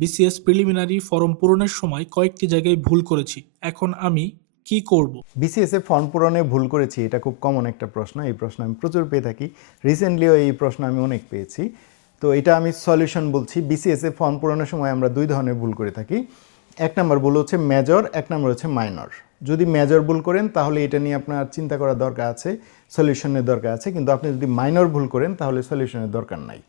BCS preliminary form পূরণের সময় কয়েকটি জায়গায় ভুল করেছি, এখন আমি কি করব? বিসিএস এ ফর্ম পূরণে ভুল করেছি, এটা খুব কমন একটা প্রশ্ন। এই প্রশ্ন আমি প্রচুর পেয়ে থাকি, রিসেন্টলিও এই প্রশ্ন আমি অনেক পেয়েছি। তো এটা আমি সলিউশন বলছি। বিসিএস এ ফর্ম পূরণের সময় আমরা দুই ধরনের ভুল করে থাকি। এক নম্বর ভুল হচ্ছে মেজর, এক নম্বর হচ্ছে মাইনর। যদি মেজর ভুল করেন তাহলে এটা নিয়ে আপনার চিন্তা করার দরকার আছে, সলিউশনের দরকার আছে, কিন্তু আপনি যদি মাইনর ভুল করেন তাহলে সলিউশনের দরকার নাই।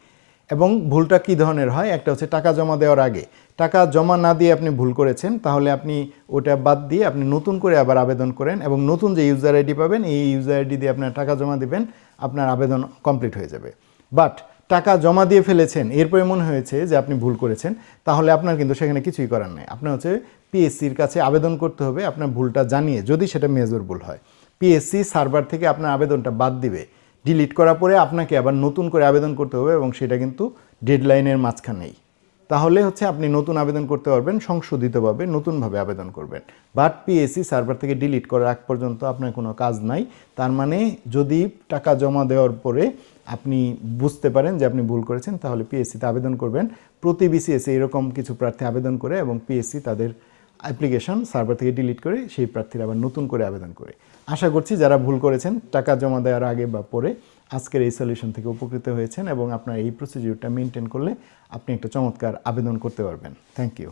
এবং ভুলটা কী ধরনের হয়, একটা হচ্ছে টাকা জমা দেওয়ার আগে টাকা জমা না দিয়ে আপনি ভুল করেছেন, তাহলে আপনি ওটা বাদ দিয়ে আপনি নতুন করে আবার আবেদন করেন এবং নতুন যে ইউজার আইডি পাবেন এই ইউজার আইডি দিয়ে আপনার টাকা জমা দেবেন, আপনার আবেদন কমপ্লিট হয়ে যাবে। বাট টাকা জমা দিয়ে ফেলেছেন, এরপরে মনে হয়েছে যে আপনি ভুল করেছেন, তাহলে আপনার কিন্তু সেখানে কিছুই করার নেই। আপনার হচ্ছে পিএসসির কাছে আবেদন করতে হবে আপনার ভুলটা জানিয়ে, যদি সেটা মেজর ভুল হয়। পিএসসি সার্ভার থেকে আপনার আবেদনটা বাদ দিবে, ডিলিট করার পরে আপনাকে আবার নতুন করে আবেদন করতে হবে এবং সেটা কিন্তু ডেডলাইনের মাঝখানেই। তাহলে হচ্ছে আপনি নতুন আবেদন করতে পারবেন, সংশোধিতভাবে নতুনভাবে আবেদন করবেন। বাট পিএসসি সার্ভার থেকে ডিলিট করার আগ পর্যন্ত আপনার কোনো কাজ নাই। তার মানে যদি টাকা জমা দেওয়ার পরে আপনি বুঝতে পারেন যে আপনি ভুল করেছেন, তাহলে পিএসসিতে আবেদন করবেন। প্রতি বিসিএসে এরকম কিছু প্রার্থী আবেদন করে এবং পিএসসি তাদের অ্যাপ্লিকেশন সার্ভার থেকে ডিলিট করে সেই প্রার্থীর আবার নতুন করে আবেদন করে। আশা করছি যারা ভুল করেছেন টাকা জমা দেওয়ার আগে বা পরে আজকের এই সলিউশন থেকে উপকৃত হয়েছেন এবং আপনার এই প্রসিডিউরটা মেনটেন করলে আপনি একটা চমৎকার আবেদন করতে পারবেন। Thank you.